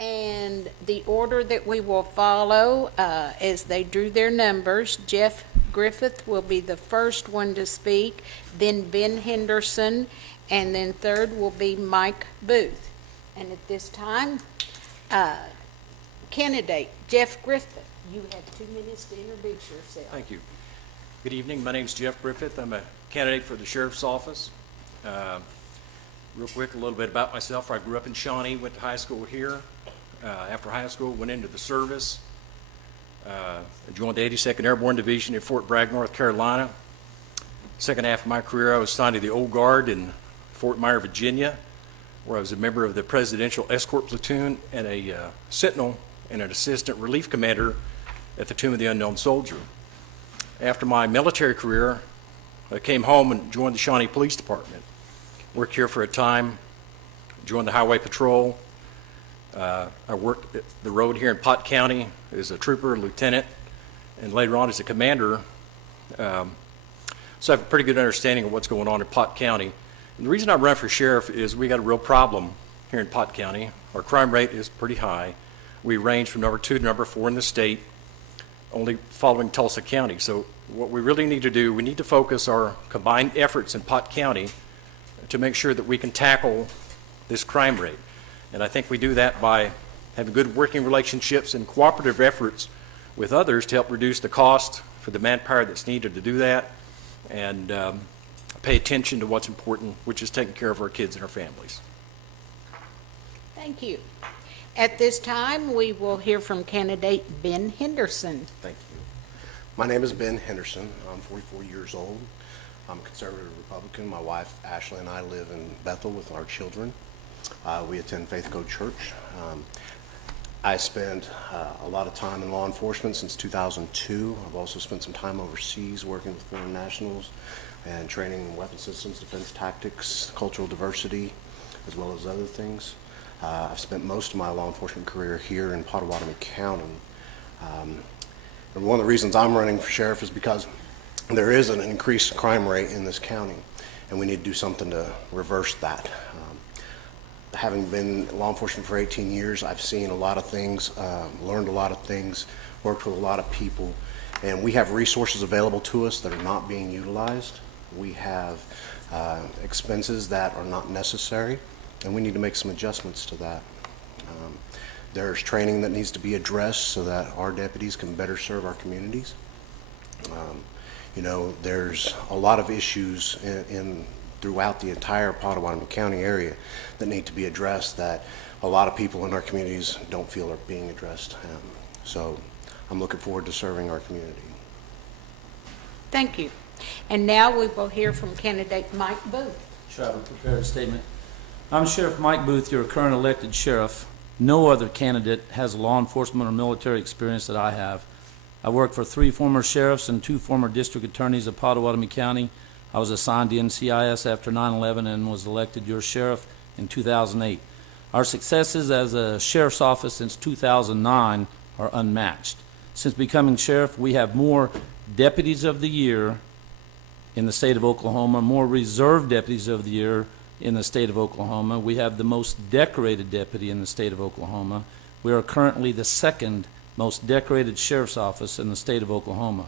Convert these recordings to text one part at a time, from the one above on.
And the order that we will follow, as they drew their numbers, Jeff Griffith will be the first one to speak, then Ben Henderson, and then third will be Mike Booth. And at this time, candidate Jeff Griffith, you have 2 minutes to introduce yourself. Thank you. Good evening. My name is Jeff Griffith. I'm a candidate for the Sheriff's Office. Real quick, a little bit about myself. I grew up in Shawnee, went to high school here. After high school, went into the service. I joined the 82nd Airborne Division at Fort Bragg, North Carolina. Second half of my career, I was assigned to the Old Guard in Fort Myer, Virginia, where I was a member of the Presidential Escort Platoon and a Sentinel and an Assistant Relief Commander at the Tomb of the Unknown Soldier. After my military career, I came home and joined the Shawnee Police Department. Worked here for a time, joined the Highway Patrol. I worked the road here in Pot County as a trooper, lieutenant, and later on as a commander. So I have a pretty good understanding of what's going on in Pot County. And the reason I run for sheriff is we got a real problem here in Pot County. Our crime rate is pretty high. We range from number 2 to number 4 in the state, only following Tulsa County. So what we really need to do, we need to focus our combined efforts in Pot County to make sure that we can tackle this crime rate. And I think we do that by having good working relationships and cooperative efforts with others to help reduce the cost for the manpower that's needed to do that, and pay attention to what's important, which is taking care of our kids and our families. Thank you. At this time, we will hear from candidate Ben Henderson. Thank you. My name is Ben Henderson. I'm 44 years old. I'm a conservative Republican. My wife, Ashley, and I live in Bethel with our children. We attend Faith Co Church. I spent a lot of time in law enforcement since 2002. I've also spent some time overseas working with foreign nationals and training in weapon systems, defense tactics, cultural diversity, as well as other things. I've spent most of my law enforcement career here in Pottawatomie County. And one of the reasons I'm running for sheriff is because there is an increased crime rate in this county, and we need to do something to reverse that. Having been in law enforcement for 18 years, I've seen a lot of things, learned a lot of things, worked with a lot of people, and we have resources available to us that are not being utilized. We have expenses that are not necessary, and we need to make some adjustments to that. There's training that needs to be addressed so that our deputies can better serve our communities. You know, there's a lot of issues throughout the entire Pottawatomie County area that need to be addressed that a lot of people in our communities don't feel are being addressed. So I'm looking forward to serving our community. Thank you. And now we will hear from candidate Mike Booth. Sure, I have a prepared statement. I'm Sheriff Mike Booth, your current elected sheriff. No other candidate has law enforcement or military experience that I have. I worked for 3 former sheriffs and 2 former district attorneys of Pottawatomie County. I was assigned to NCIS after 9/11 and was elected your sheriff in 2008. Our successes as a sheriff's office since 2009 are unmatched. Since becoming sheriff, we have more deputies of the year in the state of Oklahoma, more reserve deputies of the year in the state of Oklahoma. We have the most decorated deputy in the state of Oklahoma. We are currently the 2nd most decorated sheriff's office in the state of Oklahoma,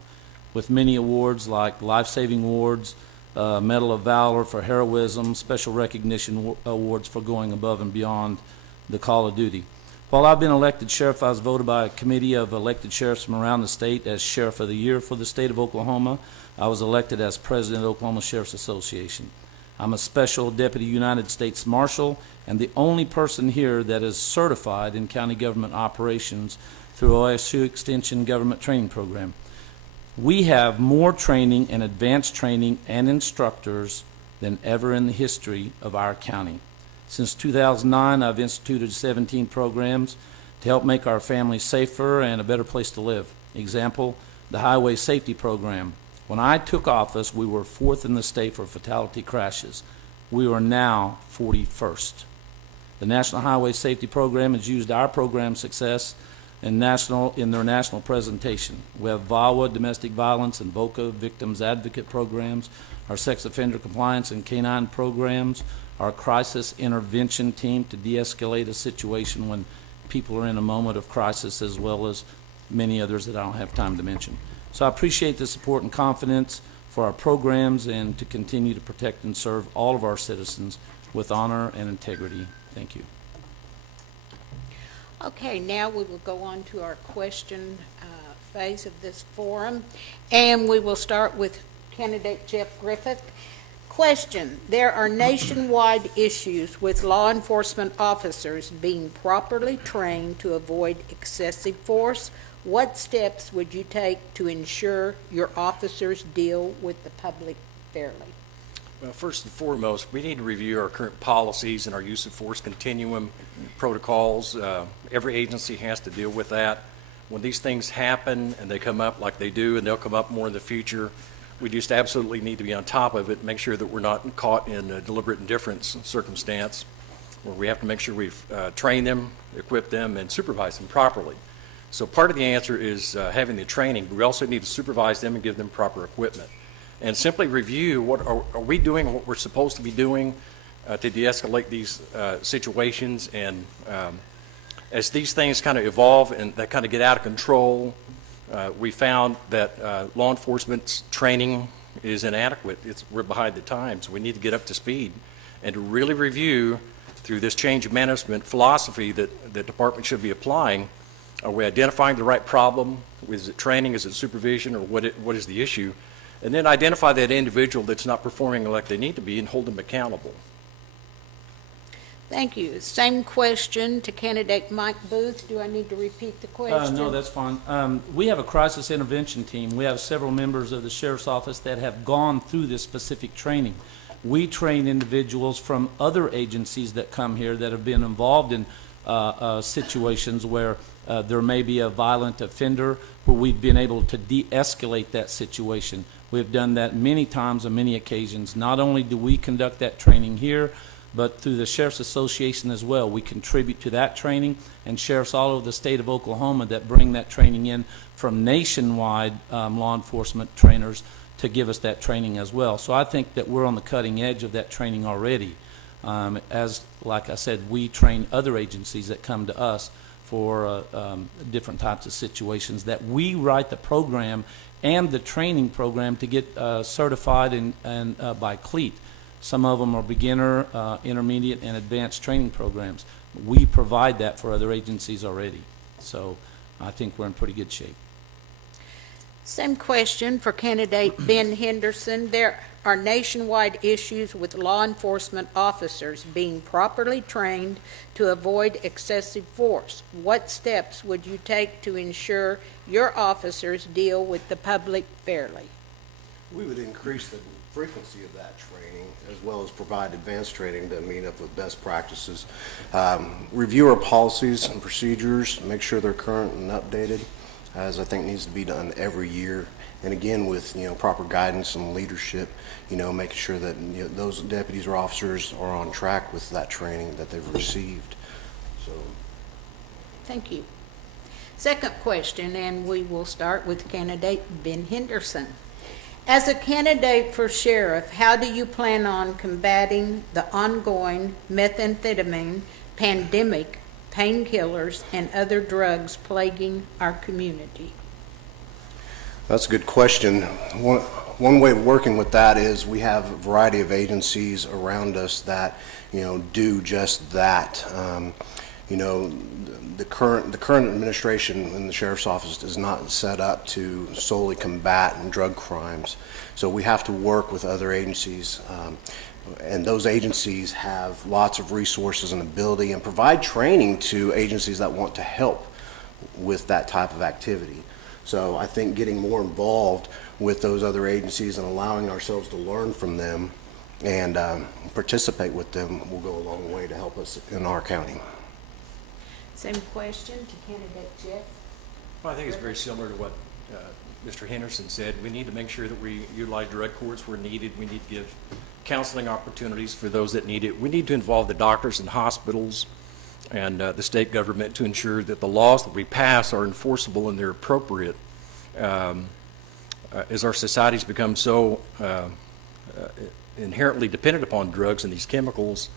with many awards like life-saving awards, Medal of Valor for heroism, special recognition awards for going above and beyond the call of duty. While I've been elected sheriff, I was voted by a committee of elected sheriffs from around the state as Sheriff of the Year for the state of Oklahoma. I was elected as President of Oklahoma Sheriff's Association. I'm a Special Deputy United States Marshal and the only person here that is certified in county government operations through OSU Extension Government Training Program. We have more training and advanced training and instructors than ever in the history of our county. Since 2009, I've instituted 17 programs to help make our families safer and a better place to live. Example, the Highway Safety Program. When I took office, we were 4th in the state for fatality crashes. We are now 41st. The National Highway Safety Program has used our program success in their national presentation. We have VAWA, Domestic Violence, and VOCA, Victims Advocate programs, our sex offender compliance and canine programs, our crisis intervention team to de-escalate a situation when people are in a moment of crisis, as well as many others that I don't have time to mention. So I appreciate the support and confidence for our programs and to continue to protect and serve all of our citizens with honor and integrity. Thank you. Okay, now we will go on to our question phase of this forum, and we will start with candidate Jeff Griffith. Question: there are nationwide issues with law enforcement officers being properly trained to avoid excessive force. What steps would you take to ensure your officers deal with the public fairly? Well, first and foremost, we need to review our current policies and our use of force continuum protocols. Every agency has to deal with that. When these things happen and they come up like they do, and they'll come up more in the future, we just absolutely need to be on top of it, make sure that we're not caught in a deliberate indifference circumstance where we have to make sure we've trained them, equipped them, and supervised them properly. So part of the answer is having the training, but we also need to supervise them and give them proper equipment. And simply review, what are we doing what we're supposed to be doing to de-escalate these situations. And as these things kind of evolve and they kind of get out of control, we found that law enforcement's training is inadequate. We're behind the times. We need to get up to speed and to really review through this change of management philosophy that the department should be applying. Are we identifying the right problem? Is it training? Is it supervision? Or what is the issue? And then identify that individual that's not performing like they need to be and hold them accountable. Thank you. Same question to candidate Mike Booth. Do I need to repeat the question? No, that's fine. We have a crisis intervention team. We have several members of the Sheriff's Office that have gone through this specific training. We train individuals from other agencies that come here that have been involved in situations where there may be a violent offender, where we've been able to de-escalate that situation. We've done that many times on many occasions. Not only do we conduct that training here, but through the Sheriff's Association as well. We contribute to that training, and sheriffs all over the state of Oklahoma that bring that training in from nationwide law enforcement trainers to give us that training as well. So I think that we're on the cutting edge of that training already. As, like I said, we train other agencies that come to us for different types of situations, that we write the program and the training program to get certified and by CLEAT. Some of them are beginner, intermediate, and advanced training programs. We provide that for other agencies already. So I think we're in pretty good shape. Same question for candidate Ben Henderson. There are nationwide issues with law enforcement officers being properly trained to avoid excessive force. What steps would you take to ensure your officers deal with the public fairly? We would increase the frequency of that training, as well as provide advanced training to meet up with best practices. Review our policies and procedures, make sure they're current and updated, as I think needs to be done every year. And again, with proper guidance and leadership, making sure that those deputies or officers are on track with that training that they've received. So, thank you. Second question, and we will start with candidate Ben Henderson. As a candidate for sheriff, how do you plan on combating the ongoing methamphetamine pandemic, painkillers, and other drugs plaguing our community? that's a good question. One way of working with that is we have a variety of agencies around us that do just that. The current administration in the sheriff's office is not set up to solely combat drug crimes, so we have to work with other agencies, and those agencies have lots of resources and ability and provide training to agencies that want to help with that type of activity. So I think getting more involved with those other agencies and allowing ourselves to learn from them and participate with them will go a long way to help us in our county. Same question to candidate Jeff. Well, I think it's very similar to what Mr. Henderson said. We need to make sure that we utilize drug courts where needed. We need to give counseling opportunities for those that need it. We need to involve the doctors and hospitals and the state government to ensure that the laws that we pass are enforceable and they're appropriate. As our societies become so inherently dependent upon drugs and these chemicals,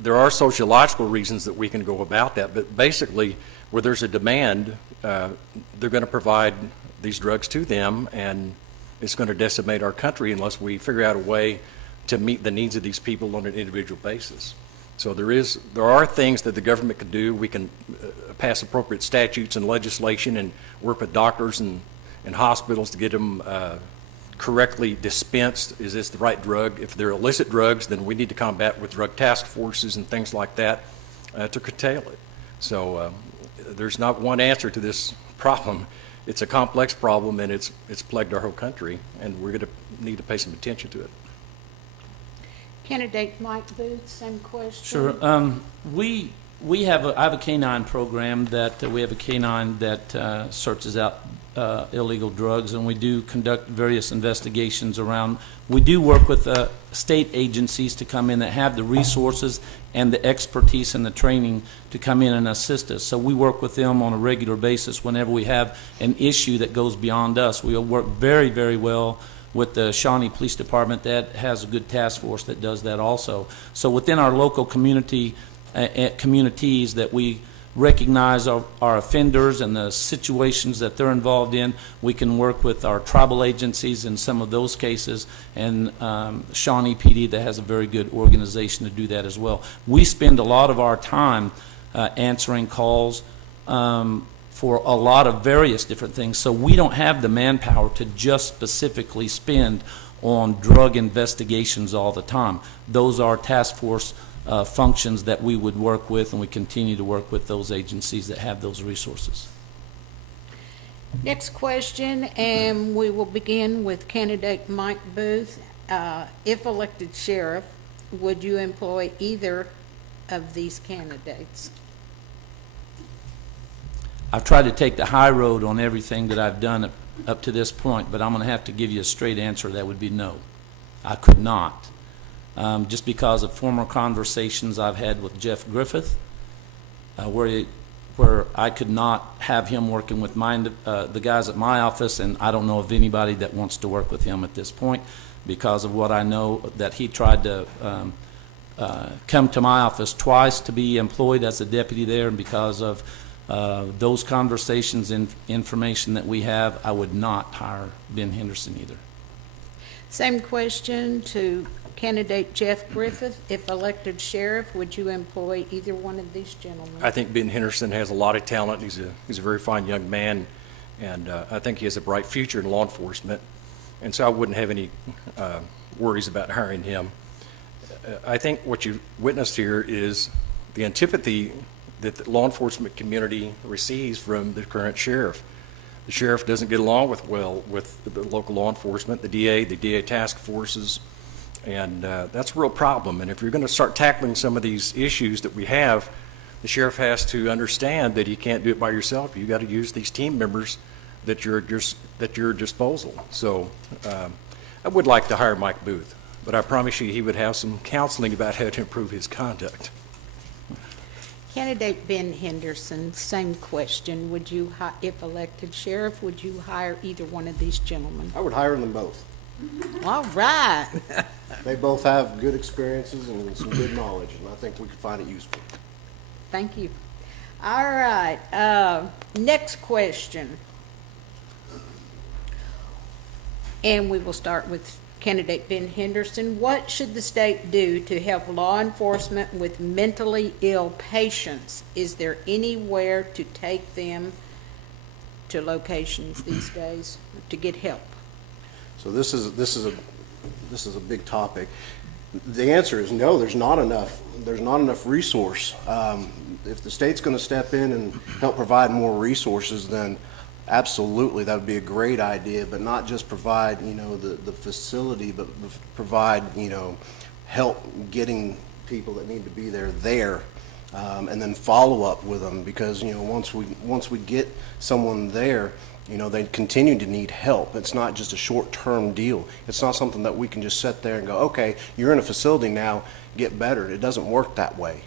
there are sociological reasons that we can go about that, but basically, where there's a demand, they're going to provide these drugs to them, and it's going to decimate our country unless we figure out a way to meet the needs of these people on an individual basis. So there are things that the government can do. We can pass appropriate statutes and legislation and work with doctors and hospitals to get them correctly dispensed. Is this the right drug? If they're illicit drugs, then we need to combat with drug task forces and things like that to curtail it. So there's not one answer to this problem. It's a complex problem, and it's plagued our whole country, and we're going to need to pay some attention to it. Candidate Mike Booth, same question. Sure. I have a canine program that we have a canine that searches out illegal drugs, and we do conduct various investigations around. We do work with state agencies to come in that have the resources and the expertise and the training to come in and assist us. So we work with them on a regular basis whenever we have an issue that goes beyond us. We work very, very well with the Shawnee Police Department that has a good task force that does that also. So within our local communities that we recognize our offenders and the situations that they're involved in, we can work with our tribal agencies in some of those cases, and Shawnee PD that has a very good organization to do that as well. We spend a lot of our time answering calls for a lot of various different things, so we don't have the manpower to just specifically spend on drug investigations all the time. Those are task force functions that we would work with, and we continue to work with those agencies that have those resources. Next question, and we will begin with candidate Mike Booth. If elected sheriff, would you employ either of these candidates? I've tried to take the high road on everything that I've done up to this point, but I'm going to have to give you a straight answer. That would be no. I could not. Just because of former conversations I've had with Jeff Griffith, where I could not have him working with the guys at my office, and I don't know of anybody that wants to work with him at this point because of what I know that he tried to come to my office twice to be employed as a deputy there, and because of those conversations and information that we have, I would not hire Ben Henderson either. Same question to candidate Jeff Griffith. If elected sheriff, would you employ either one of these gentlemen? I think Ben Henderson has a lot of talent. He's a very fine young man, and I think he has a bright future in law enforcement, and so I wouldn't have any worries about hiring him. I think what you witnessed here is the antipathy that the law enforcement community receives from the current sheriff. The sheriff doesn't get along well with the local law enforcement, the DA task forces, and that's a real problem. And if you're going to start tackling some of these issues that we have, the sheriff has to understand that you can't do it by yourself. You got to use these team members that you're at your disposal. So I would like to hire Mike Booth, but I promise you he would have some counseling about how to improve his conduct. Candidate Ben Henderson, same question. Would you, if elected sheriff, would you hire either one of these gentlemen? I would hire them both. All right. They both have good experiences and some good knowledge, and I think we could find it useful. Thank you. All right. Next question. And we will start with candidate Ben Henderson. What should the state do to help law enforcement with mentally ill patients? Is there anywhere to take them to locations these days to get help? So this is a big topic. The answer is no. There's not enough. There's not enough resource. If the state's going to step in and help provide more resources, then absolutely, that would be a great idea, but not just provide, the facility, but provide, help getting people that need to be there, and then follow up with them, because, once we get someone there, they continue to need help. It's not just a short-term deal. It's not something that we can just sit there and go, okay, you're in a facility now, get better. It doesn't work that way.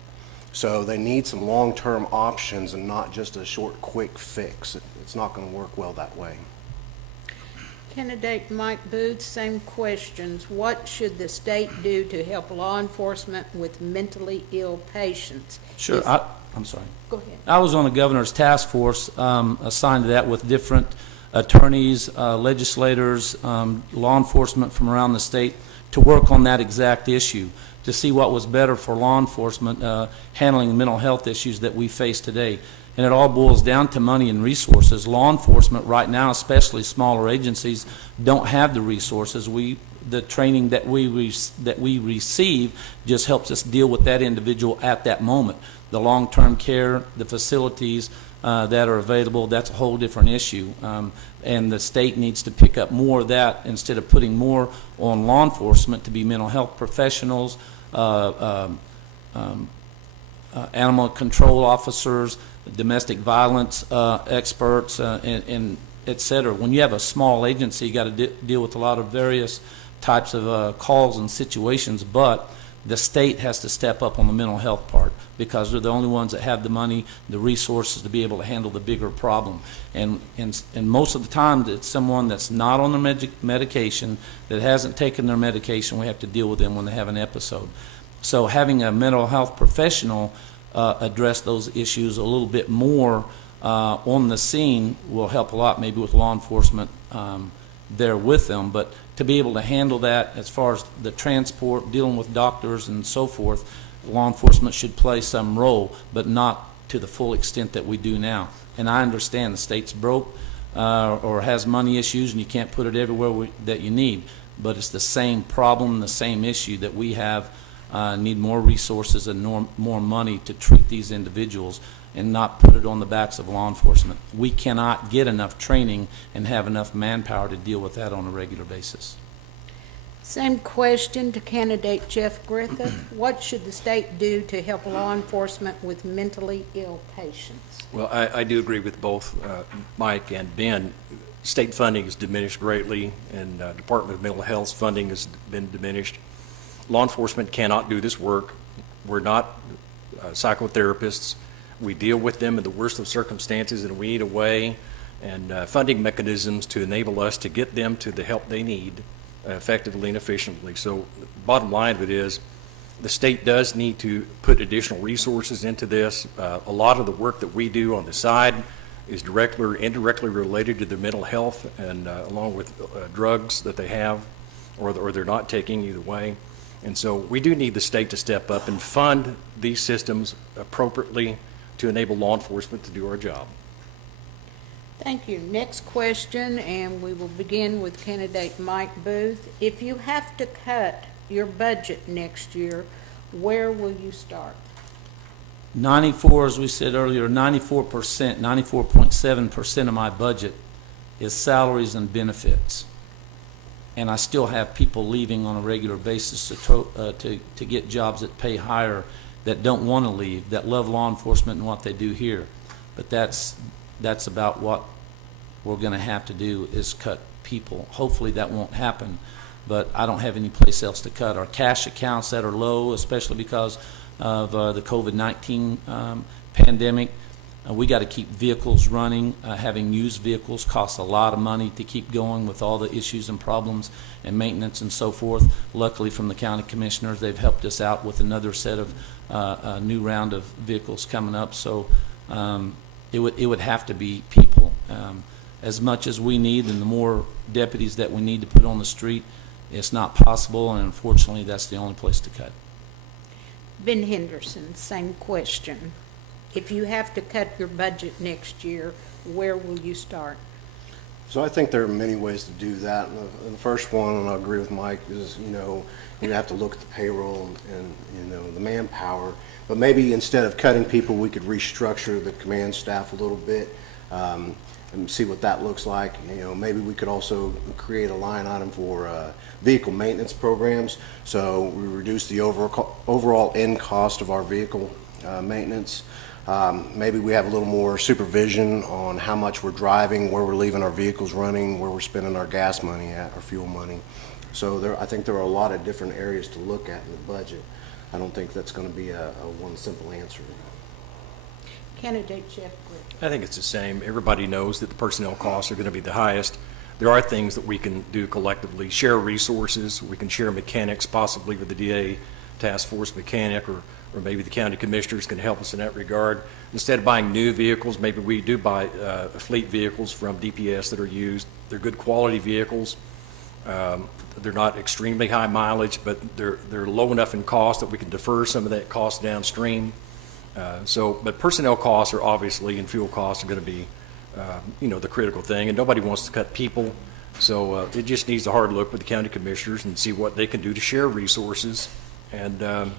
So they need some long-term options and not just a short, quick fix. It's not going to work well that way. Candidate Mike Booth, same questions. What should the state do to help law enforcement with mentally ill patients? Sure, Is- I'm sorry. Go ahead. I was on the governor's task force assigned to that with different attorneys, legislators, law enforcement from around the state to work on that exact issue, to see what was better for law enforcement handling the mental health issues that we face today. And it all boils down to money and resources. Law enforcement right now, especially smaller agencies, don't have the resources. The training that we receive just helps us deal with that individual at that moment. The long-term care, the facilities that are available, that's a whole different issue. And the state needs to pick up more of that instead of putting more on law enforcement to be mental health professionals, animal control officers, domestic violence experts, and et cetera. When you have a small agency, you got to deal with a lot of various types of calls and situations, but the state has to step up on the mental health part because they're the only ones that have the money, the resources to be able to handle the bigger problem. And most of the time, it's someone that's not on their medication, that hasn't taken their medication. We have to deal with them when they have an episode. So having a mental health professional address those issues a little bit more on the scene will help a lot, maybe with law enforcement there with them. But to be able to handle that as far as the transport, dealing with doctors and so forth, law enforcement should play some role, but not to the full extent that we do now. And I understand the state's broke or has money issues and you can't put it everywhere that you need, but it's the same problem, the same issue that we have. Need more resources and more money to treat these individuals and not put it on the backs of law enforcement. We cannot get enough training and have enough manpower to deal with that on a regular basis. Same question to candidate Jeff Griffith. What should the state do to help law enforcement with mentally ill patients? Well, I do agree with both Mike and Ben. State funding is diminished greatly, and Department of Mental Health's funding has been diminished. Law enforcement cannot do this work. We're not psychotherapists. We deal with them in the worst of circumstances, and we need a way and funding mechanisms to enable us to get them to the help they need effectively and efficiently. So the bottom line of it is the state does need to put additional resources into this. A lot of the work that we do on the side is directly or indirectly related to their mental health, and along with drugs that they have or they're not taking, either way. And so we do need the state to step up and fund these systems appropriately to enable law enforcement to do our job. Thank you. Next question, and we will begin with candidate Mike Booth. If you have to cut your budget next year, where will you start? 94, as we said earlier, 94%, 94.7% of my budget is salaries and benefits. And I still have people leaving on a regular basis to get jobs that pay higher, that don't want to leave, that love law enforcement and what they do here. But that's about what we're going to have to do, is cut people. Hopefully that won't happen, but I don't have any place else to cut. Our cash accounts that are low, especially because of the COVID-19 pandemic. We got to keep vehicles running. Having used vehicles costs a lot of money to keep going with all the issues and problems and maintenance and so forth. Luckily, from the county commissioners, they've helped us out with another set of a new round of vehicles coming up. So it would have to be people. As much as we need and the more deputies that we need to put on the street, it's not possible, and unfortunately, that's the only place to cut. Ben Henderson, same question. If you have to cut your budget next year, where will you start? So I think there are many ways to do that. And the first one, and I agree with Mike, is, you have to look at the payroll and, the manpower. But maybe instead of cutting people, we could restructure the command staff a little bit and see what that looks like. Maybe we could also create a line item for vehicle maintenance programs. So we reduce the overall end cost of our vehicle maintenance. Maybe we have a little more supervision on how much we're driving, where we're leaving our vehicles running, where we're spending our gas money at, our fuel money. So I think there are a lot of different areas to look at in the budget. I don't think that's going to be a one simple answer. Candidate Jeff Griffith. I think it's the same. Everybody knows that the personnel costs are going to be the highest. there are things that we can do collectively, share resources, we can share mechanics possibly with the DA task force mechanic, or maybe the county commissioners can help us in that regard. Instead of buying new vehicles, maybe we do buy fleet vehicles from DPS that are used. They're good quality vehicles. They're not extremely high mileage, but they're low enough in cost that we can defer some of that cost downstream. But personnel costs are obviously, and fuel costs are going to be, the critical thing, and nobody wants to cut people. So it just needs a hard look with the county commissioners and see what they can do to share resources and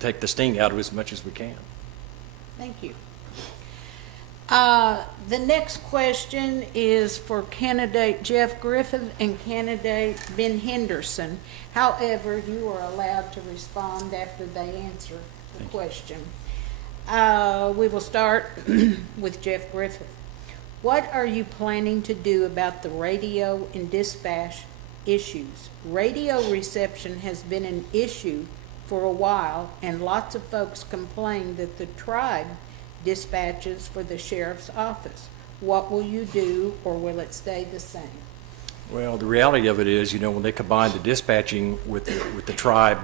take the sting out of it as much as we can. Thank you. The next question is for candidate Jeff Griffith and candidate Ben Henderson. However, you are allowed to respond after they answer the question. We will start with Jeff Griffith. What are you planning to do about the radio and dispatch issues? Radio reception has been an issue for a while, and lots of folks complain that the tribe dispatches for the sheriff's office. What will you do, or will it stay the same? Well, the reality of it is, when they combine the dispatching with the tribe,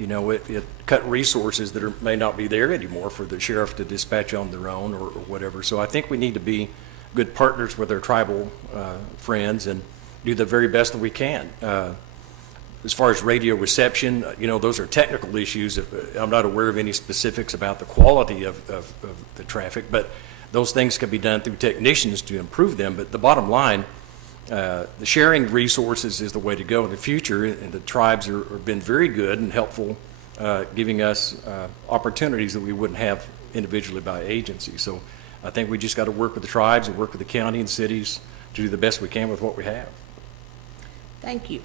it cut resources that may not be there anymore for the sheriff to dispatch on their own or whatever. So I think we need to be good partners with our tribal friends and do the very best that we can. As far as radio reception, those are technical issues. I'm not aware of any specifics about the quality of the traffic, but those things can be done through technicians to improve them. But the bottom line, the sharing resources is the way to go in the future, and the tribes have been very good and helpful, giving us opportunities that we wouldn't have individually by agency. So I think we just got to work with the tribes and work with the county and cities to do the best we can with what we have. Thank you.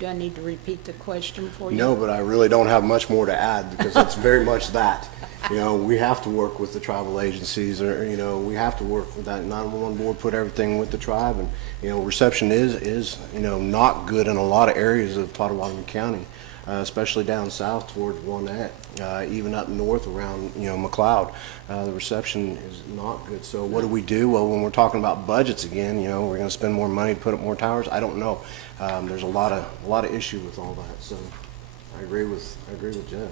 Do I need to repeat the question for you? No, but I really don't have much more to add, because it's very much that. We have to work with the tribal agencies, or, we have to work with that 911 board, put everything with the tribe. And, reception is not good in a lot of areas of Potawatomi County, especially down south towards Wanette, even up north around, McLeod. The reception is not good. So what do? Well, when we're talking about budgets again, we're going to spend more money to put up more towers. I don't know. There's a lot of issue with all that. So I agree with Jeff.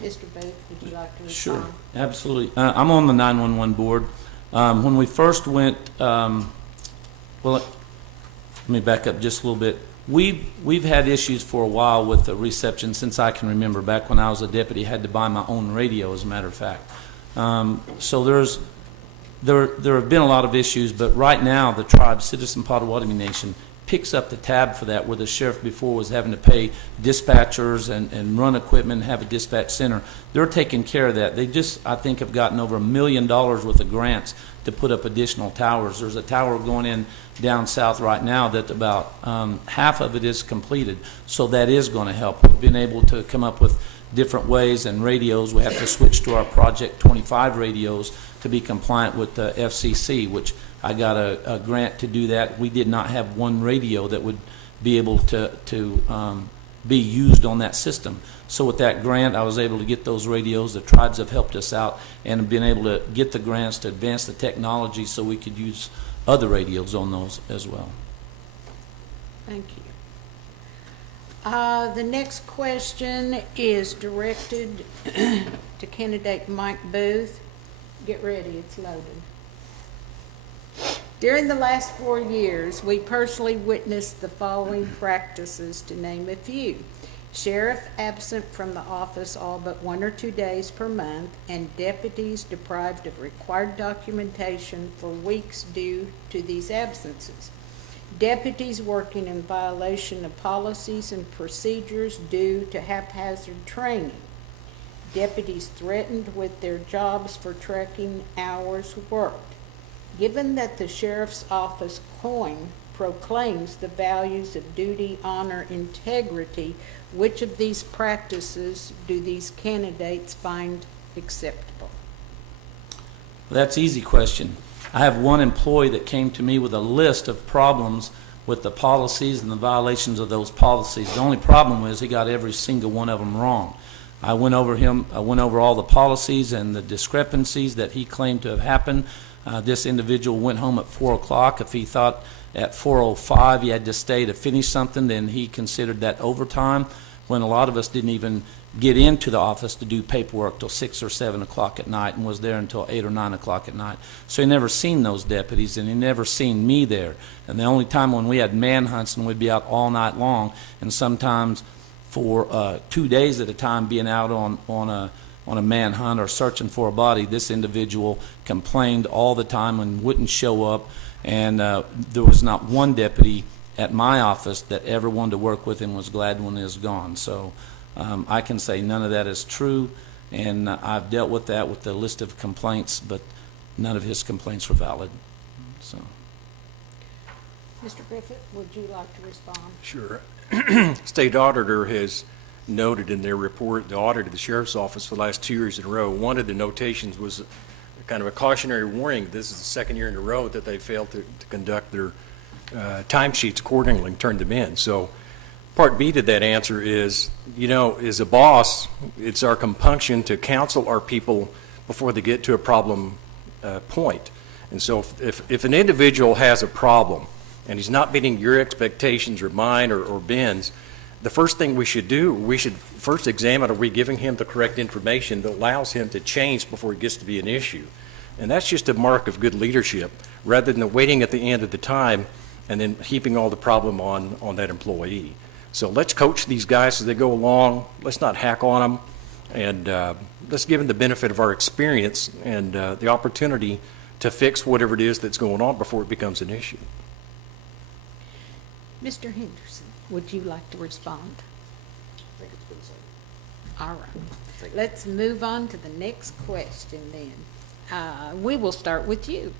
Mr. Booth, would you like to respond? Sure, absolutely. I'm on the 911 board. When we first went, let me back up just a little bit. We've had issues for a while with the reception since I can remember. Back when I was a deputy, I had to buy my own radio, as a matter of fact. So there have been a lot of issues, but right now the tribe, Citizen Potawatomi Nation, picks up the tab for that, where the sheriff before was having to pay dispatchers and run equipment and have a dispatch center. They're taking care of that. They just, I think, have gotten over $1 million worth of grants to put up additional towers. There's a tower going in down south right now that about half of it is completed, so that is going to help. We've been able to come up with different ways, and radios, we have to switch to our Project 25 radios to be compliant with the FCC, which I got a grant to do that. We did not have one radio that would be able to be used on that system. So with that grant, I was able to get those radios. The tribes have helped us out and have been able to get the grants to advance the technology so we could use other radios on those as well. Thank you. The next question is directed to candidate Mike Booth. Get ready, it's loaded. During the last 4 years, we personally witnessed the following practices, to name a few. Sheriff absent from the office all but 1 or 2 days per month, and deputies deprived of required documentation for weeks due to these absences. Deputies working in violation of policies and procedures due to haphazard training. Deputies threatened with their jobs for tracking hours worked. Given that the sheriff's office coin proclaims the values of duty, honor, integrity, which of these practices do these candidates find acceptable? That's an easy question. I have one employee that came to me with a list of problems with the policies and the violations of those policies. The only problem was he got every single one of them wrong. I went over all the policies and the discrepancies that he claimed to have happened. This individual went home at 4 o'clock. If he thought at 4:05 he had to stay to finish something, then he considered that overtime, when a lot of us didn't even get into the office to do paperwork till 6 or 7 o'clock at night and was there until 8 or 9 o'clock at night. So he never seen those deputies, and he never seen me there. And the only time when we had manhunts, and we'd be out all night long, and sometimes for 2 days at a time being out on a manhunt or searching for a body, this individual complained all the time and wouldn't show up. And there was not one deputy at my office that ever wanted to work with him, was glad when he was gone. So I can say none of that is true, and I've dealt with that with the list of complaints, but none of his complaints were valid. So. Mr. Griffith, would you like to respond? Sure. State auditor has noted in their report, the audit of the sheriff's office for the last 2 years in a row, one of the notations was kind of a cautionary warning. This is the second year in a row that they failed to conduct their timesheets accordingly and turn them in. So part B to that answer is, as a boss, it's our compunction to counsel our people before they get to a problem point. And so if an individual has a problem and he's not meeting your expectations or mine or Ben's, the first thing we should do, we should first examine, are we giving him the correct information that allows him to change before it gets to be an issue? And that's just a mark of good leadership, rather than waiting at the end of the time and then heaping all the problem on that employee. So let's coach these guys as they go along. Let's not hack on them, and let's give them the benefit of our experience and the opportunity to fix whatever it is that's going on before it becomes an issue. Mr. Henderson, would you like to respond? I think it's been said. All right. Let's move on to the next question then. We will start with you,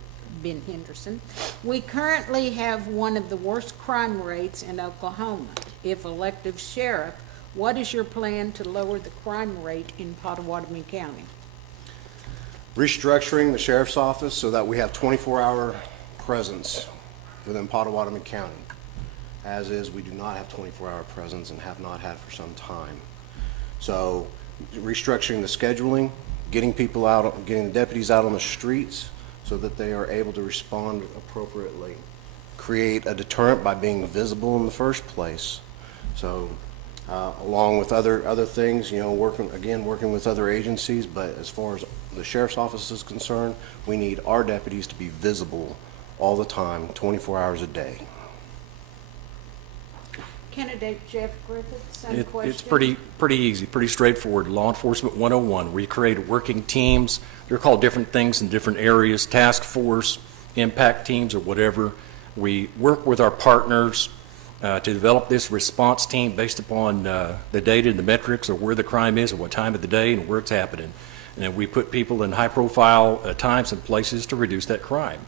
Ben Henderson. We currently have one of the worst crime rates in Oklahoma. If elected sheriff, what is your plan to lower the crime rate in Pottawatomie County? Restructuring the sheriff's office so that we have 24-hour presence within Pottawatomie County. As is, we do not have 24-hour presence and have not had for some time. So restructuring the scheduling, getting people out, getting the deputies out on the streets so that they are able to respond appropriately. Create a deterrent by being visible in the first place. So along with other things, working with other agencies, but as far as the sheriff's office is concerned, we need our deputies to be visible all the time, 24 hours a day. Candidate Jeff Griffith, same question. It's pretty easy, pretty straightforward. Law Enforcement 101. We create working teams. They're called different things in different areas, task force, impact teams, or whatever. We work with our partners to develop this response team based upon the data and the metrics of where the crime is and what time of the day and where it's happening. And we put people in high-profile times and places to reduce that crime.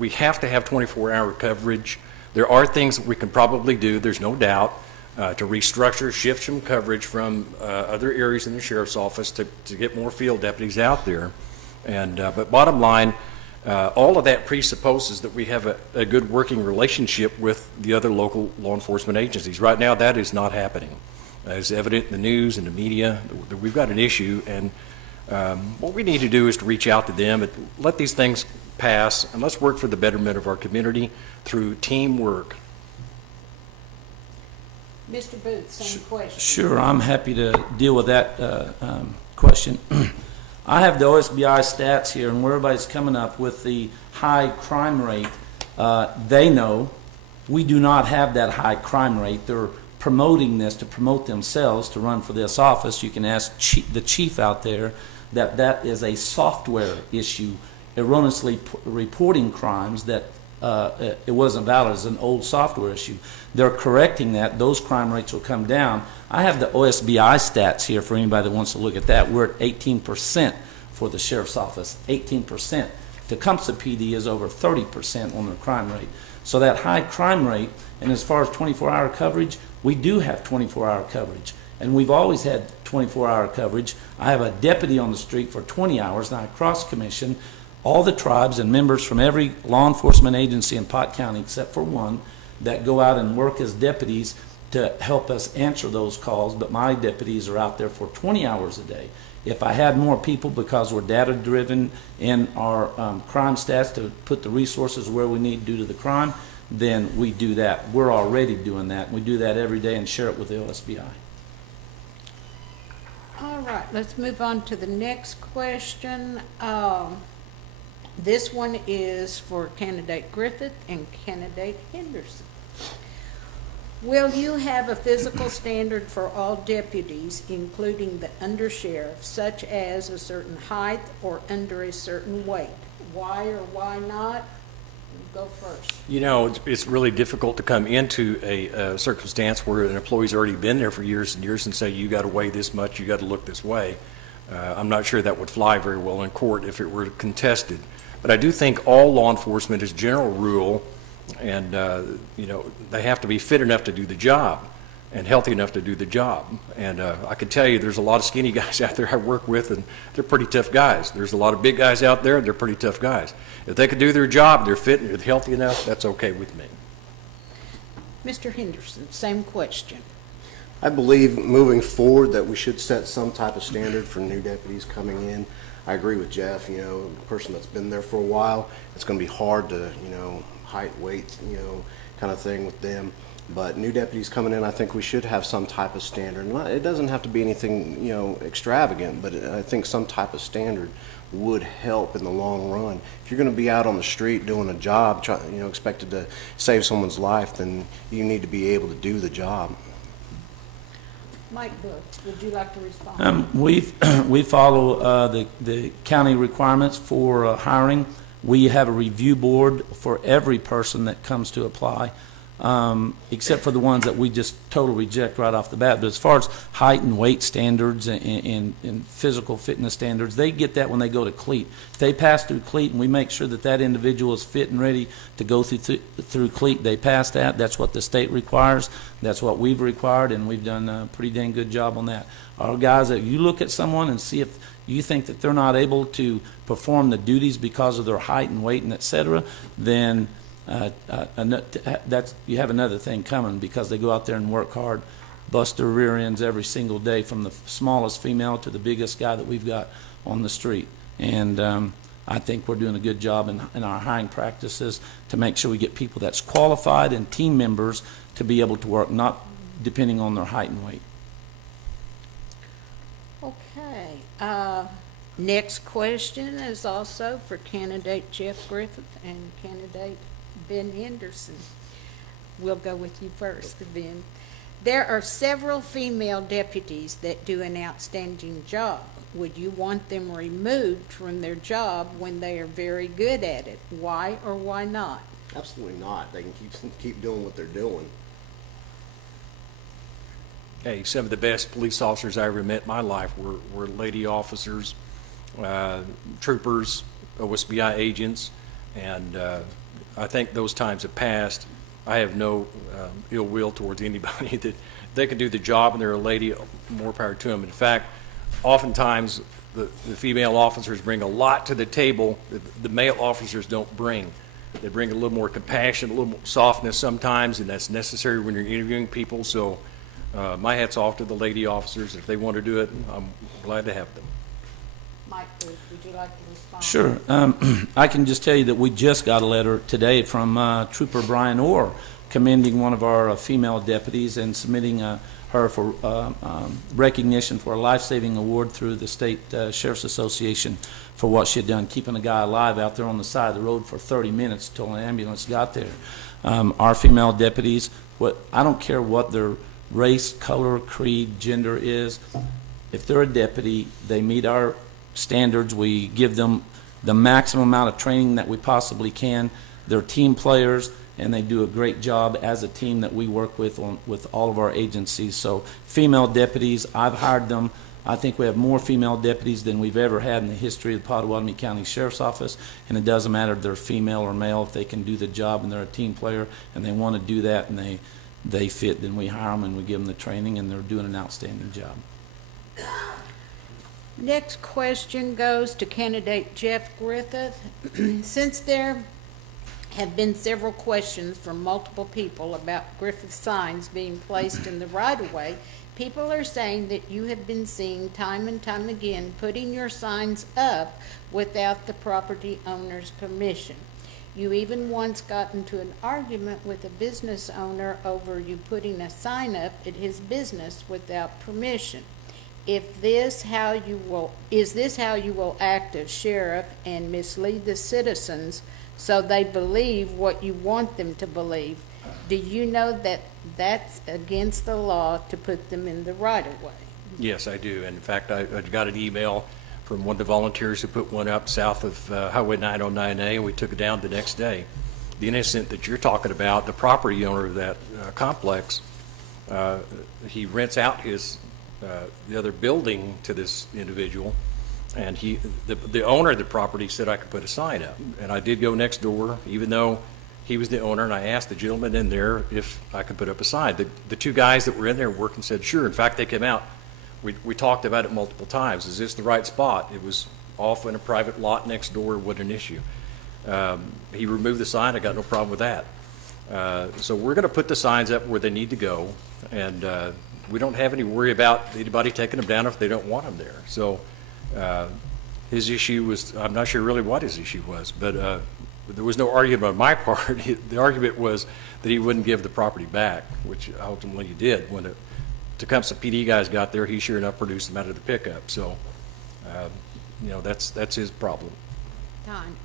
We have to have 24-hour coverage. There are things that we can probably do, there's no doubt, to restructure, shift some coverage from other areas in the sheriff's office to get more field deputies out there. And but bottom line, all of that presupposes that we have a good working relationship with the other local law enforcement agencies. Right now, that is not happening. As evident in the news and the media, that we've got an issue, and what we need to do is to reach out to them and let these things pass, and let's work for the betterment of our community through teamwork. Mr. Booth, same question. Sure, I'm happy to deal with that question. I have the OSBI stats here, and where everybody's coming up with the high crime rate, they know we do not have that high crime rate. They're promoting this to promote themselves to run for this office. You can ask the chief out there that is a software issue, erroneously reporting crimes that it wasn't valid as an old software issue. They're correcting that. Those crime rates will come down. I have the OSBI stats here for anybody that wants to look at that. We're at 18% for the sheriff's office, 18%. Tecumseh PD is over 30% on their crime rate. So that high crime rate, and as far as 24-hour coverage, we do have 24-hour coverage. And we've always had 24-hour coverage. I have a deputy on the street for 20 hours, and I cross-commission all the tribes and members from every law enforcement agency in Pot County, except for one, that go out and work as deputies to help us answer those calls, but my deputies are out there for 20 hours a day. If I had more people, because we're data-driven in our crime stats to put the resources where we need due to the crime, then we do that. We're already doing that. We do that every day and share it with the OSBI. All right, let's move on to the next question. This one is for candidate Griffith and candidate Henderson. Will you have a physical standard for all deputies, including the undersheriff, such as a certain height or under a certain weight? Why or why not? Go first. You know, it's really difficult to come into a circumstance where an employee's already been there for years and years and say, you got to weigh this much, you got to look this way. I'm not sure that would fly very well in court if it were contested. But I do think all law enforcement, as a general rule, and you know, they have to be fit enough to do the job and healthy enough to do the job. And I can tell you there's a lot of skinny guys out there I work with, and they're pretty tough guys. There's a lot of big guys out there, and they're pretty tough guys. If they can do their job, they're fit and they're healthy enough, that's okay with me. Mr. Henderson, same question. I believe moving forward that we should set some type of standard for new deputies coming in. I agree with Jeff, you know, a person that's been there for a while, it's going to be hard to, you know, height, weight, you know, kind of thing with them. But new deputies coming in, I think we should have some type of standard. It doesn't have to be anything, you know, extravagant, but I think some type of standard would help in the long run. If you're going to be out on the street doing a job, you know, expected to save someone's life, then you need to be able to do the job. Mike Booth, would you like to respond? We follow the county requirements for hiring. We have a review board for every person that comes to apply, except for the ones that we just totally reject right off the bat. But as far as height and weight standards and physical fitness standards, they get that when they go to CLEAT. If they pass through CLEAT and we make sure that that individual is fit and ready to go through CLEAT, they pass that. That's what the state requires. That's what we've required, and we've done a pretty dang good job on that. Our guys, if you look at someone and see if you think that they're not able to perform the duties because of their height and weight and et cetera, then you have another thing coming, because they go out there and work hard, bust their rear ends every single day, from the smallest female to the biggest guy that we've got on the street. And I think we're doing a good job in our hiring practices to make sure we get people that's qualified and team members to be able to work, not depending on their height and weight. Okay. Next question is also for candidate Jeff Griffith and candidate Ben Henderson. We'll go with you first, Ben. There are several female deputies that do an outstanding job. Would you want them removed from their job when they are very good at it? Why or why not? Absolutely not. They can keep doing what they're doing. Hey, some of the best police officers I ever met in my life were lady officers, troopers, OSBI agents, and I think those times have passed. I have no ill will towards anybody that they can do the job and they're a lady, more power to them. In fact, oftentimes the female officers bring a lot to the table that the male officers don't bring. They bring a little more compassion, a little more softness sometimes, and that's necessary when you're interviewing people. So my hat's off to the lady officers. If they want to do it, I'm glad to have them. Mike Booth, would you like to respond? Sure. I can just tell you that we just got a letter today from Trooper Brian Orr commending one of our female deputies and submitting her for recognition for a life-saving award through the State Sheriff's Association for what she had done, keeping a guy alive out there on the side of the road for 30 minutes until an ambulance got there. Our female deputies, I don't care what their race, color, creed, gender is. If they're a deputy, they meet our standards. We give them the maximum amount of training that we possibly can. They're team players, and they do a great job as a team that we work with with all of our agencies. So female deputies, I've hired them. I think we have more female deputies than we've ever had in the history of the Pottawatomie County Sheriff's Office, and it doesn't matter if they're female or male. If they can do the job and they're a team player and they want to do that and they fit, then we hire them and we give them the training, and they're doing an outstanding job. Next question goes to candidate Jeff Griffith. Since there have been several questions from multiple people about Griffith signs being placed in the right-of-way. People are saying that you have been seen time and time again putting your signs up without the property owner's permission. You even once got into an argument with a business owner over you putting a sign up at his business without permission. Is this how you will act as sheriff and mislead the citizens so they believe what you want them to believe? Do you know that that's against the law to put them in the right-of-way? Yes, I do. In fact, I got an email from one of the volunteers who put one up south of Highway 909A, and we took it down the next day. The incident that you're talking about, the property owner of that complex, he rents out his the other building to this individual, and the owner of the property said I could put a sign up. And I did go next door, even though he was the owner, and I asked the gentleman in there if I could put up a sign. The two guys that were in there working said, sure. In fact, they came out. We talked about it multiple times. Is this the right spot? It was off in a private lot next door. What an issue. He removed the sign. I got no problem with that. So we're going to put the signs up where they need to go, and we don't have any worry about anybody taking them down if they don't want them there. So his issue was, I'm not sure really what his issue was, but there was no argument on my part. The argument was that he wouldn't give the property back, which ultimately he did. When the Tecumseh PD guys got there, he sure enough produced them out of the pickup. So, that's his problem. Time.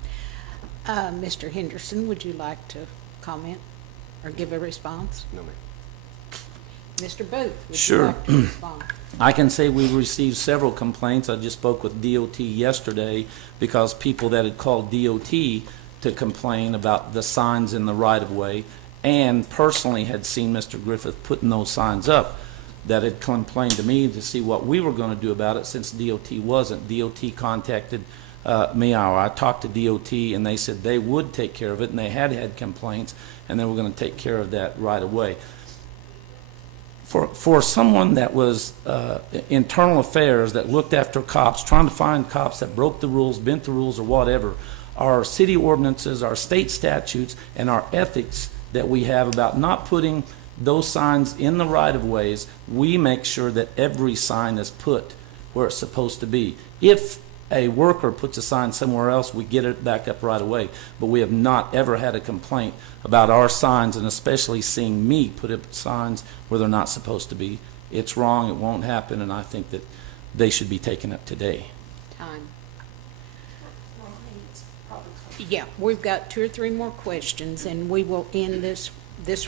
Mr. Henderson, would you like to comment or give a response? No, ma'am. Mr. Booth, would Sure. you like to respond? I can say we received several complaints. I just spoke with DOT yesterday because people that had called DOT to complain about the signs in the right-of-way and personally had seen Mr. Griffith putting those signs up, that had complained to me to see what we were going to do about it since DOT wasn't. DOT contacted me, or I talked to DOT, and they said they would take care of it, and they had complaints, and they were going to take care of that right away. For someone that was internal affairs, that looked after cops, trying to find cops that broke the rules, bent the rules, or whatever, our city ordinances, our state statutes, and our ethics that we have about not putting those signs in the right-of-ways, we make sure that every sign is put where it's supposed to be. If a worker puts a sign somewhere else, we get it back up right away. But we have not ever had a complaint about our signs, and especially seeing me put up signs where they're not supposed to be. It's wrong, it won't happen, and I think that they should be taken up today. Time. Yeah, we've got 2 or 3 more questions, and we will end this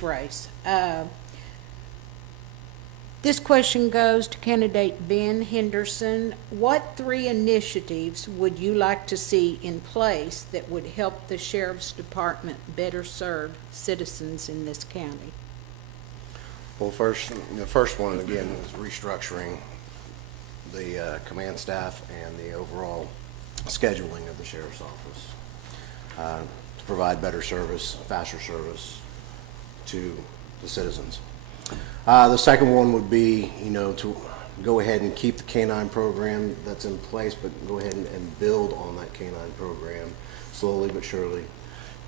race. This question goes to candidate Ben Henderson. What 3 initiatives would you like to see in place that would help the Sheriff's Department better serve citizens in this county? Well, the first one, again, is restructuring the command staff and the overall scheduling of the Sheriff's Office to provide better service, faster service to the citizens. The second one would be, to go ahead and keep the canine program that's in place, but go ahead and build on that canine program slowly but surely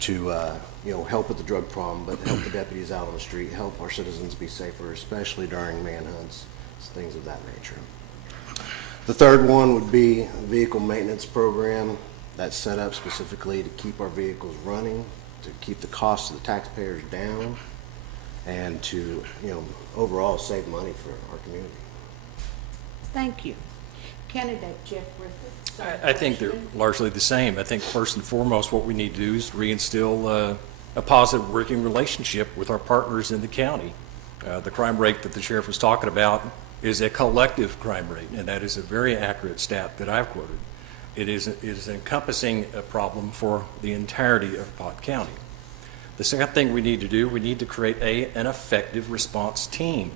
to, help with the drug problem, but help the deputies out on the street, help our citizens be safer, especially during manhunts, things of that nature. The third one would be a vehicle maintenance program that's set up specifically to keep our vehicles running, to keep the cost of the taxpayers down, and to, overall save money for our community. Thank you. Candidate Jeff Griffith. I think they're largely the same. I think first and foremost what we need to do is reinstill a positive working relationship with our partners in the county. The crime rate that the sheriff was talking about is a collective crime rate, and that is a very accurate stat that I've quoted. It is encompassing a problem for the entirety of Pot County. The second thing we need to do, we need to create an effective response team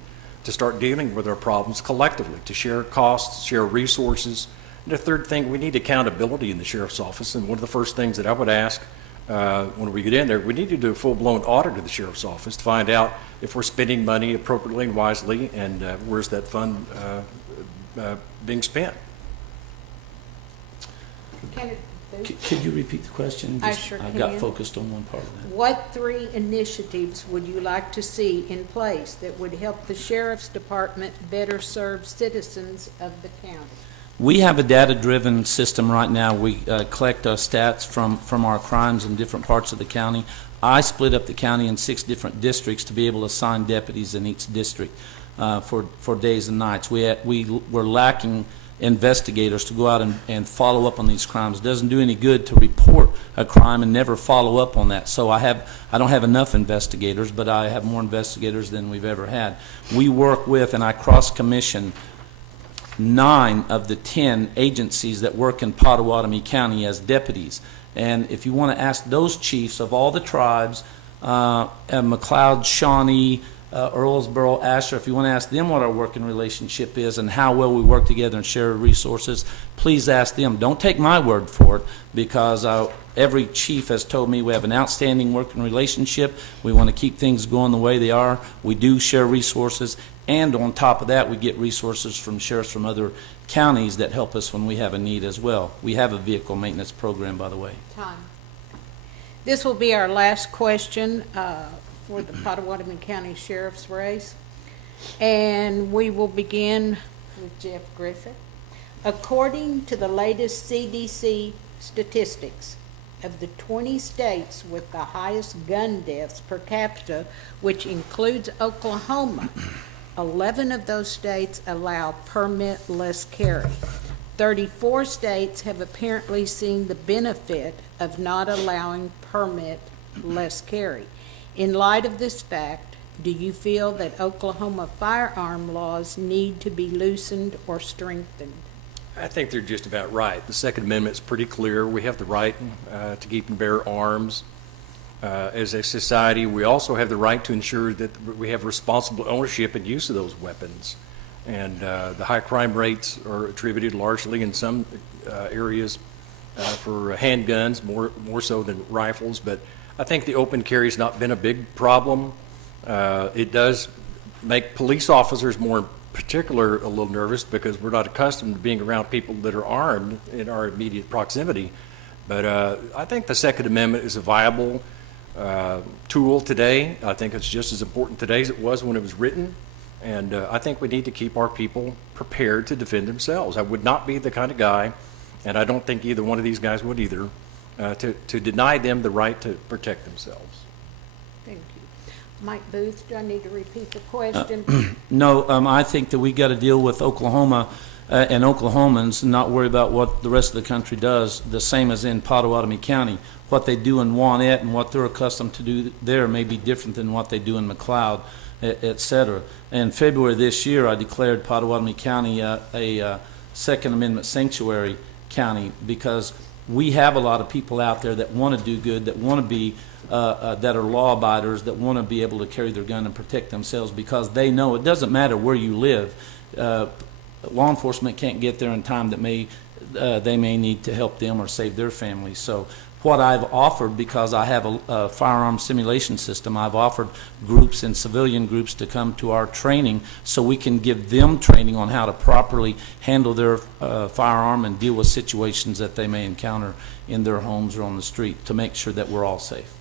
to start dealing with our problems collectively, to share costs, share resources. And the third thing, we need accountability in the sheriff's office. And one of the first things that I would ask when we get in there, we need to do a full-blown audit of the sheriff's office to find out if we're spending money appropriately and wisely, and where's that fund being spent. Could you repeat the question? I sure I got can. focused on one part of that. What 3 initiatives would you like to see in place that would help the Sheriff's Department better serve citizens of the county? We have a data-driven system right now. We collect stats from our crimes in different parts of the county. I split up the county in 6 different districts to be able to assign deputies in each district for days and nights. We were lacking investigators to go out and follow up on these crimes. It doesn't do any good to report a crime and never follow up on that. So I don't have enough investigators, but I have more investigators than we've ever had. We work with, and I cross-commission 9 of the 10 agencies that work in Pottawatomie County as deputies. And if you want to ask those chiefs of all the tribes, McLeod, Shawnee, Earlsboro, Asher, if you want to ask them what our working relationship is and how well we work together and share resources, please ask them. Don't take my word for it, because every chief has told me we have an outstanding working relationship. We want to keep things going the way they are. We do share resources, and on top of that, we get resources from sheriffs from other counties that help us when we have a need as well. We have a vehicle maintenance program, by the way. Time. This will be our last question for the Pottawatomie County Sheriff's race. And we will begin with Jeff Griffith. According to the latest CDC statistics, of the 20 states with the highest gun deaths per capita, which includes Oklahoma, 11 of those states allow permit-less carry. 34 states have apparently seen the benefit of not allowing permit-less carry. In light of this fact, do you feel that Oklahoma firearm laws need to be loosened or strengthened? I think they're just about right. The Second Amendment's pretty clear. We have the right to keep and bear arms. As a society, we also have the right to ensure that we have responsible ownership and use of those weapons. And the high crime rates are attributed largely in some areas for handguns, more so than rifles. But I think the open carry's not been a big problem. It does make police officers more in particular a little nervous, because we're not accustomed to being around people that are armed in our immediate proximity. But I think the Second Amendment is a viable tool today. I think it's just as important today as it was when it was written. And I think we need to keep our people prepared to defend themselves. I would not be the kind of guy, and I don't think either one of these guys would either, to deny them the right to protect themselves. Thank you. Mike Booth, do I need to repeat the question? No, I think that we got to deal with Oklahoma and Oklahomans and not worry about what the rest of the country does, the same as in Pottawatomie County. What they do in Wanette and what they're accustomed to do there may be different than what they do in McLeod, et cetera. In February this year, I declared Pottawatomie County a Second Amendment sanctuary county, because we have a lot of people out there that want to do good, that want to be that are law abiders, that want to be able to carry their gun and protect themselves, because they know it doesn't matter where you live. Law enforcement can't get there in time that they may need to help them or save their families. So what I've offered, because I have a firearm simulation system, I've offered groups and civilian groups to come to our training so we can give them training on how to properly handle their firearm and deal with situations that they may encounter in their homes or on the street, to make sure that we're all safe.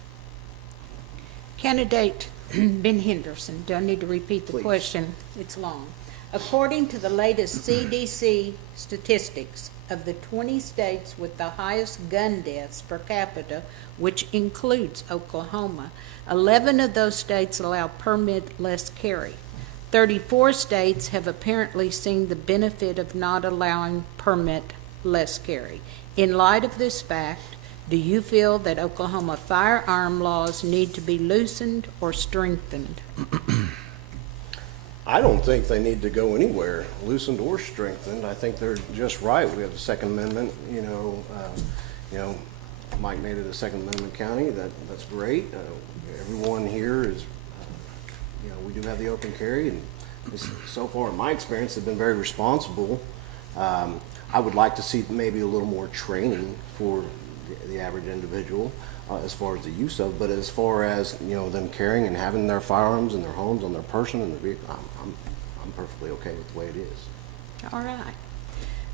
Candidate Ben Henderson, do I need to repeat the question? It's long. According to the latest CDC statistics, of the 20 states with the highest gun deaths per capita, which includes Oklahoma, 11 of those states allow permit-less carry. 34 states have apparently seen the benefit of not allowing permit-less carry. In light of this fact, do you feel that Oklahoma firearm laws need to be loosened or strengthened? I don't think they need to go anywhere, loosened or strengthened. I think they're just right. We have the Second Amendment. Mike made it a Second Amendment county. That's great. Everyone here is, we do have the open carry, and so far, in my experience, they've been very responsible. I would like to see maybe a little more training for the average individual as far as the use of, but as far as them carrying and having their firearms in their homes, on their person, and their vehicle, I'm perfectly okay with the way it is. All right.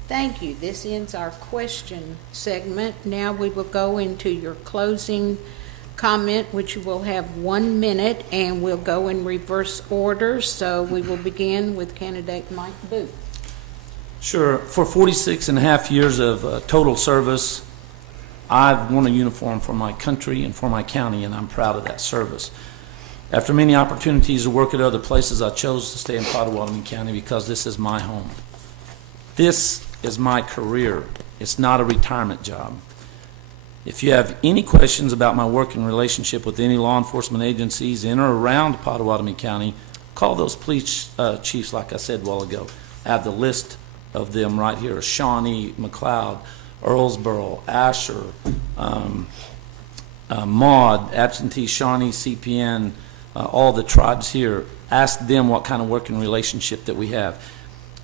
Thank you. This ends our question segment. Now we will go into your closing comment, which you will have 1 minute, and we'll go in reverse order. So we will begin with candidate Mike Booth. Sure. For 46 and a half years of total service, I've worn a uniform for my country and for my county, and I'm proud of that service. After many opportunities to work at other places, I chose to stay in Pottawatomie County because this is my home. This is my career. It's not a retirement job. If you have any questions about my working relationship with any law enforcement agencies in or around Pottawatomie County, call those police chiefs like I said a while ago. I have the list of them right here: Shawnee, McLeod, Earlsboro, Asher, Maud, Absentee, Shawnee, CPN, all the tribes here. Ask them what kind of working relationship that we have.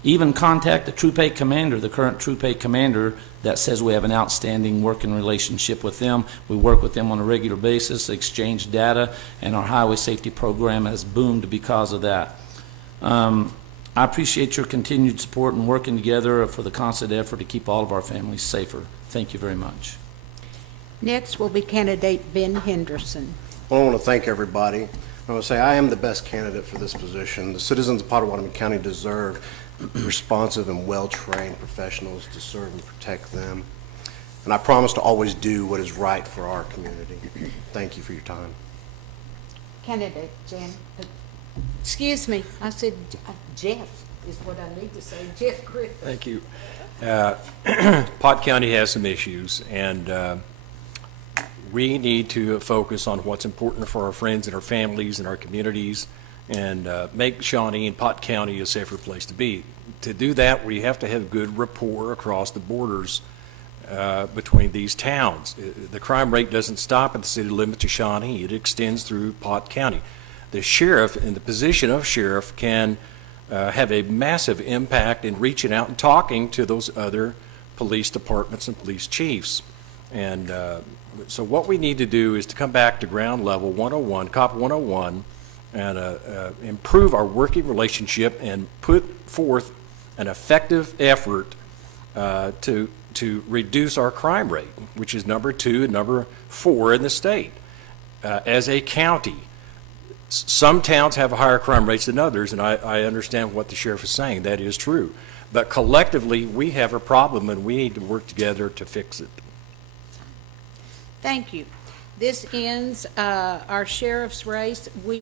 Even contact the Troop A commander, the current Troop A commander, that says we have an outstanding working relationship with them. We work with them on a regular basis, exchange data, and our highway safety program has boomed because of that. I appreciate your continued support and working together for the constant effort to keep all of our families safer. Thank you very much. Next will be candidate Ben Henderson. Well, I want to thank everybody. I want to say I am the best candidate for this position. The citizens of Pottawatomie County deserve responsive and well-trained professionals to serve and protect them. And I promise to always do what is right for our community. Thank you for your time. Candidate Jan, excuse me, I said Jeff is what I need to say. Jeff Griffith. Thank you. Pot County has some issues, and we need to focus on what's important for our friends and our families and our communities, and make Shawnee and Pot County a safer place to be. To do that, we have to have good rapport across the borders between these towns. The crime rate doesn't stop at the city limits of Shawnee. It extends through Pot County. The sheriff and the position of sheriff can have a massive impact in reaching out and talking to those other police departments and police chiefs. And so what we need to do is to come back to ground level 101, COP 101, and improve our working relationship and put forth an effective effort to reduce our crime rate, which is number 2 and number 4 in the state. As a county, some towns have higher crime rates than others, and I understand what the sheriff is saying. That is true. But collectively, we have a problem, and we need to work together to fix it. Thank you. This ends our sheriff's race. We